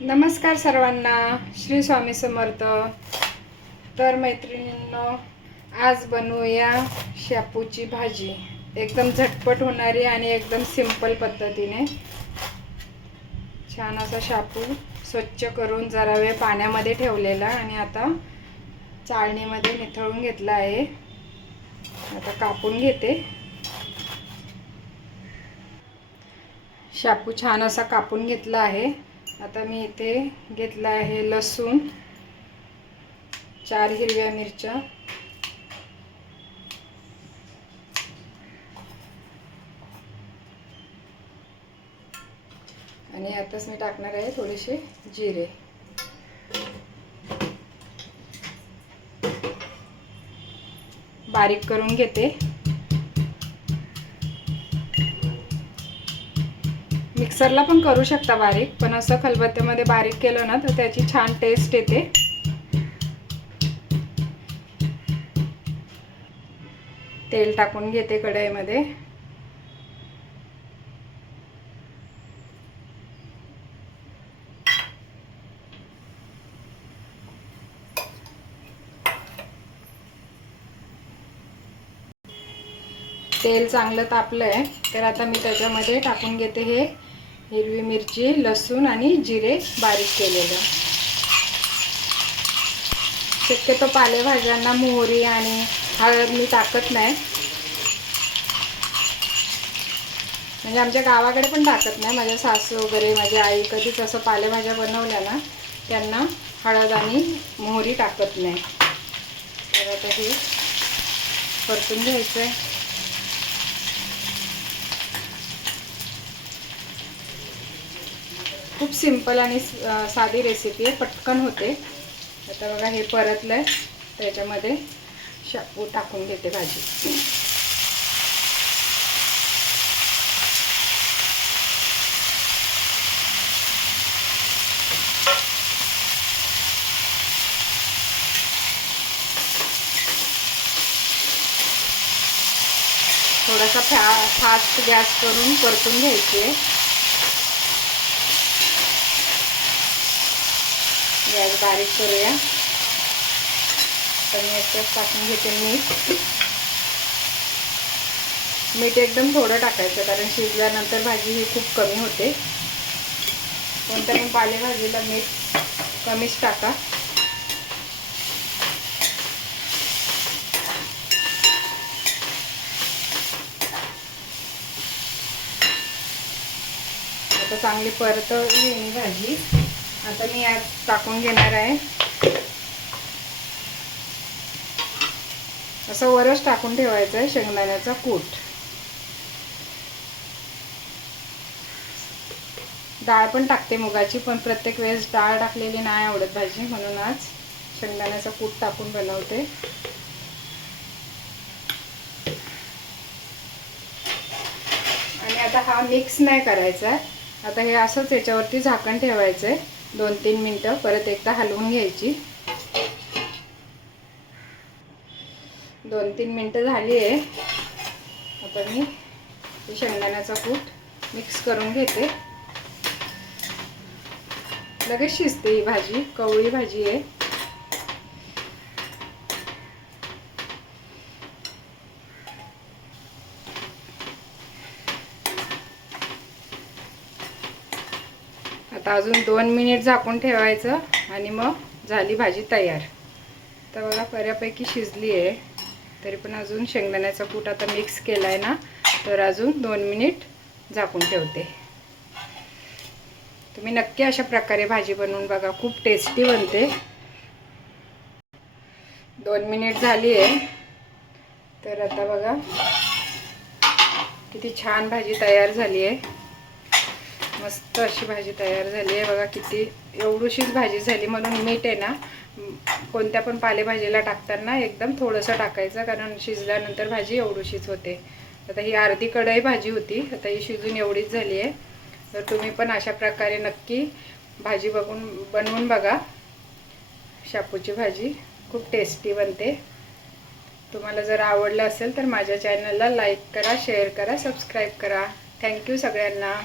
नमस्कार सर्वांना, श्री स्वामी समर्थ। तर मैत्रिणींनो, आज बनवूया शेपूची भाजी। एकदम झटपट होणारी आणि एकदम सिंपल पद्धतीने। छान असा शेपू स्वच्छ करून जरा वेळ पाण्यामध्ये ठेवलेला आणि आता चाळणीमध्ये निथळून घेतला आहे। आता कापून घेते। शेपू छान असा कापून घेतला आहे। आता मी इथे घेतला आहे लसूण, 4 हिरव्या मिरच्या, आणि आताच मी टाकणार आहे थोडेसे जिरे। बारीक करून घेते। मिक्सरला पण करू शकता बारीक, पण असं खलबत्त्यामध्ये बारीक केलं ना तर त्याची छान टेस्ट येते। तेल टाकून घेते कढईमध्ये। तेल चांगलं तापलंय तर आता मी त्याच्यामध्ये टाकून घेते हे हिरवी मिरची, लसूण आणि जिरे बारीक केलेलं। शक्यतो पालेभाज्यांना मोहरी आणि हळद मी टाकत नाही, म्हणजे आमच्या गावाकडे पण टाकत नाही। माझ्या सासू वगैरे, माझी आई कधीच असं पालेभाज्या बनवल्या ना त्यांना हळद आणि मोहरी टाकत नाही। तर आता हे परतून घ्यायचं आहे। खूप सिंपल आणि साधी रेसिपी आहे, पटकन होते। आता बघा हे परतलंय, त्याच्यामध्ये शेपू टाकून घेते भाजी। थोडासा फास्ट गॅस करून परतून घ्यायची आहे। गॅस बारीक करूया। तर मी याच्यात टाकून घेते मीठ एकदम थोडं टाकायचं, कारण शिजल्यानंतर भाजी ही खूप कमी होते। कोणत्या पण पालेभाजीला मीठ कमीच टाका। आता चांगली परतवली भाजी। आता मी यात टाकून घेणार आहे, असं वरच टाकून ठेवायचं आहे, शेंगदाण्याचा कूट। डाळ पण टाकते मुगाची, पण प्रत्येक वेळेस डाळ टाकलेली नाही आवडत भाजी, म्हणून आज शेंगदाण्याचा कूट टाकून बनवते। आणि आता हा मिक्स नाही करायचा, आता हे असंच याच्यावरती झाकण ठेवायचं आहे 2-3 मिनिटं। परत एकदा हलवून घ्यायची। 2-3 मिनिटं झाली आहे। आता मी शेंगदाण्याचा कूट मिक्स करून घेते। लगेच शिजते ही भाजी, कवळी भाजी आहे। आता अजून 2 मिनिट झाकून ठेवायचं आणि मग झाली भाजी तयार। तर बघा बऱ्यापैकी शिजली आहे, तरी पण अजून शेंगदाण्याचा कूट आता मिक्स केलाय ना, तर अजून 2 मिनिट झाकून ठेवते। तुम्ही नक्की अशा प्रकारे भाजी बनवून बघा, खूप टेस्टी बनते। 2 मिनिट झाली आहे, तर आता बघा किती छान भाजी तयार झाली आहे। मस्त अशी भाजी तयार झाली आहे बघा। किती एवढीशीच भाजी झाली, म्हणून मीठ आहे ना कोणत्या पण पालेभाजीला टाकताना एकदम थोडंसं टाकायचं, कारण शिजल्यानंतर भाजी एवढीशीच होते। आता ही अर्धी कढई भाजी होती, आता ही शिजून एवढीच झाली आहे। तर तुम्ही पण अशा प्रकारे नक्की भाजी बनवून बघा। शेपूची भाजी खूप टेस्टी बनते। तुम्हाला जर आवडलं असेल तर माझ्या चॅनलला लाईक करा, शेअर करा, सबस्क्राईब करा। थँक्यू सगळ्यांना।